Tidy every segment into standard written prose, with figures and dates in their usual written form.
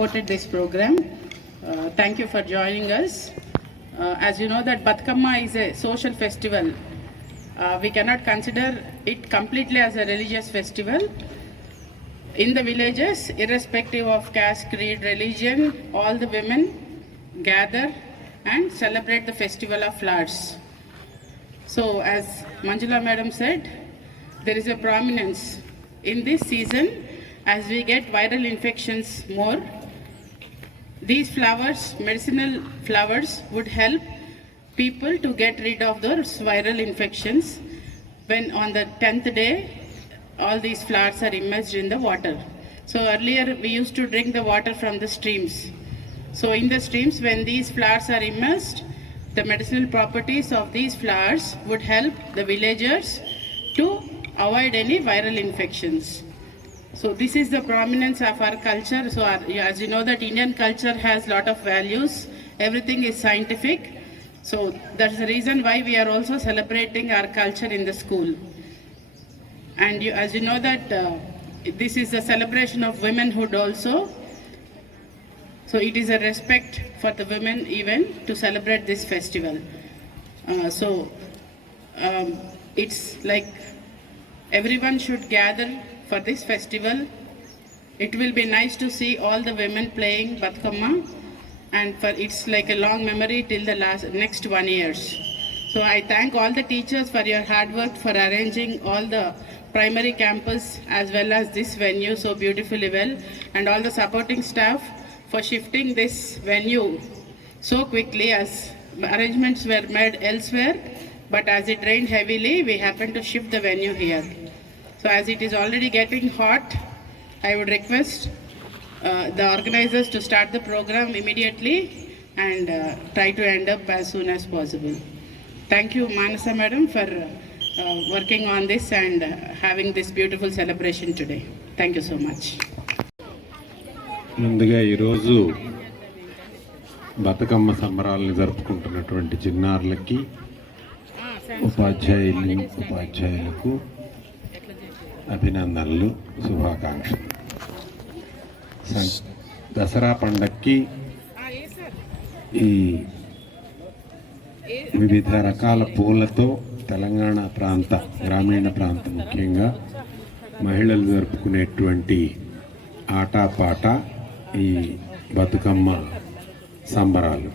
supported this program. Thank you for joining us. As you know that Batkamma is a social festival. We cannot consider it completely as a religious festival. In the villages, irrespective of caste, creed, religion, all the women gather and celebrate the festival of flowers. So as Manjula madam said, there is a prominence in this season as we get viral infections more. These flowers, medicinal flowers, would help people to get rid of those viral infections when on the 10th day all these flowers are immersed in the water. So earlier we used to drink the water from the streams. So in the streams, when these flowers are immersed, the medicinal properties of these flowers would help the villagers to avoid any viral infections. So this is the prominence of our culture. So as you know that Indian culture has lot of values. Everything is scientific. So that's the reason why we are also celebrating our culture in the school. And as you know that this is a celebration of womanhood also. So it is a respect for the women even to celebrate this festival. It's like everyone should gather for this festival. It will be nice to see all the women playing Batkamma, and it's like a long memory till the next 1 year. So I thank all the teachers for your hard work for arranging all the primary campus as well as this venue so beautifully well, and all the supporting staff for shifting this venue so quickly, as arrangements were made elsewhere, but as it rained heavily, we happened to shift the venue here. So as it is already getting hot, I would request the organizers to start the program immediately and try to end up as soon as possible. Thank you, Manasa madam, for working on this and having this beautiful celebration today. Thank you so much. ముందుగా ఈరోజు బతుకమ్మ సంబరాలను జరుపుకుంటున్నటువంటి చిన్నారులకి ఉపాధ్యాయులకు అభినందనలు, శుభాకాంక్షలు. దసరా పండక్కి ఈ వివిధ రకాల పూలతో తెలంగాణ ప్రాంత, గ్రామీణ ప్రాంతం ముఖ్యంగా మహిళలు జరుపుకునేటువంటి ఆటపాట ఈ బతుకమ్మ సంబరాలు.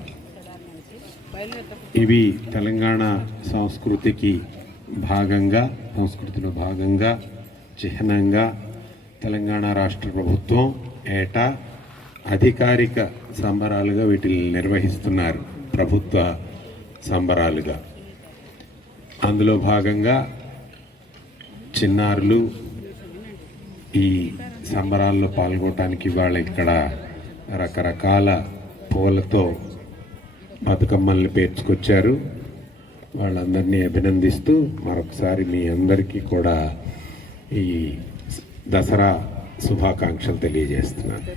ఇవి తెలంగాణ సంస్కృతిలో భాగంగా చిహ్నంగా తెలంగాణ రాష్ట్ర ప్రభుత్వం ఏటా అధికారిక సంబరాలుగా వీటిని నిర్వహిస్తున్నారు, ప్రభుత్వ సంబరాలుగా. అందులో భాగంగా చిన్నారులు ఈ సంబరాల్లో పాల్గొనడానికి ఇవాళ ఇక్కడ రకరకాల పూలతో బతుకమ్మల్ని పేర్చుకొచ్చారు. వాళ్ళందరినీ అభినందిస్తూ మరొకసారి మీ అందరికీ కూడా ఈ దసరా శుభాకాంక్షలు తెలియజేస్తున్నాను.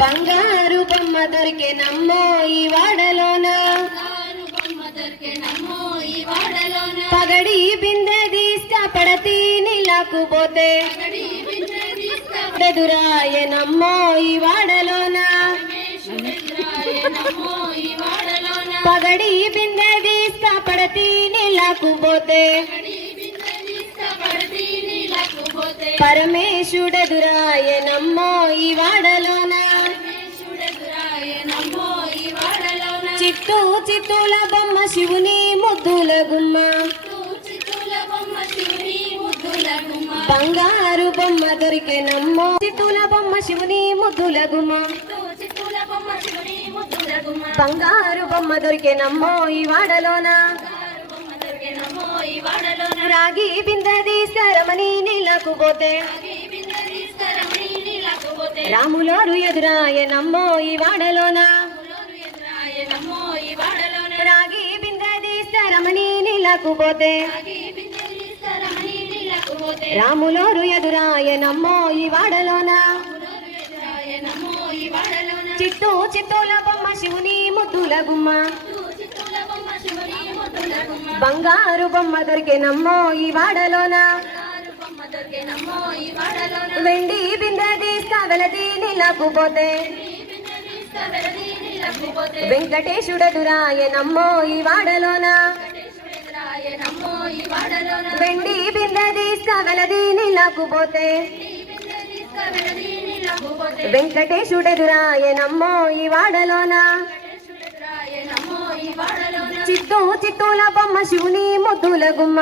బంగారు బొమ్మ దొరికే నమ్మో ఈ వాడలోన పగడి బిందె తీసుక పడతీ నీళ్ళకు పోతే ఎదురాయ నమ్మో ఈ వాడలోన పగడి బిందె తీసుక పడతీ నీళ్ళకు పోతే పరమేశుడెదురాయ నమ్మో ఈ వాడలోన చిత్తూ చిత్తూల బొమ్మ శివుని ముద్దుల గుమ్మ బంగారు బొమ్మ దొరికే నమ్మో చిత్తూల బొమ్మ శివుని ముద్దుల గుమ్మ బంగారు బొమ్మ దొరికే నమ్మో ఈ వాడలోన రాగి బిందె తీసుకరమని నీళ్ళకు పోతే రాములోరు ఎదురాయ నమ్మో ఈ వాడలోన రాగి బిందె తీసుకరమని నీళ్ళకు పోతే రాములోరు ఎదురాయ నమ్మో ఈ వాడలోన చిత్తూ చిత్తూల బొమ్మ శివుని ముద్దుల గుమ్మ బంగారు బొమ్మ దొరికే నమ్మో ఈ వాడలోన వెండి బిందె తీసుక వెలది నీళ్ళకు పోతే వెంకటేశుడెదురాయ నమ్మో ఈ వాడలోన వెండి బిందె తీసుక వెలది నీళ్ళకు పోతే వెంకటేశుడెదురాయ నమ్మో ఈ వాడలోన చిత్తూ చిత్తూల బొమ్మ శివుని ముద్దుల గుమ్మ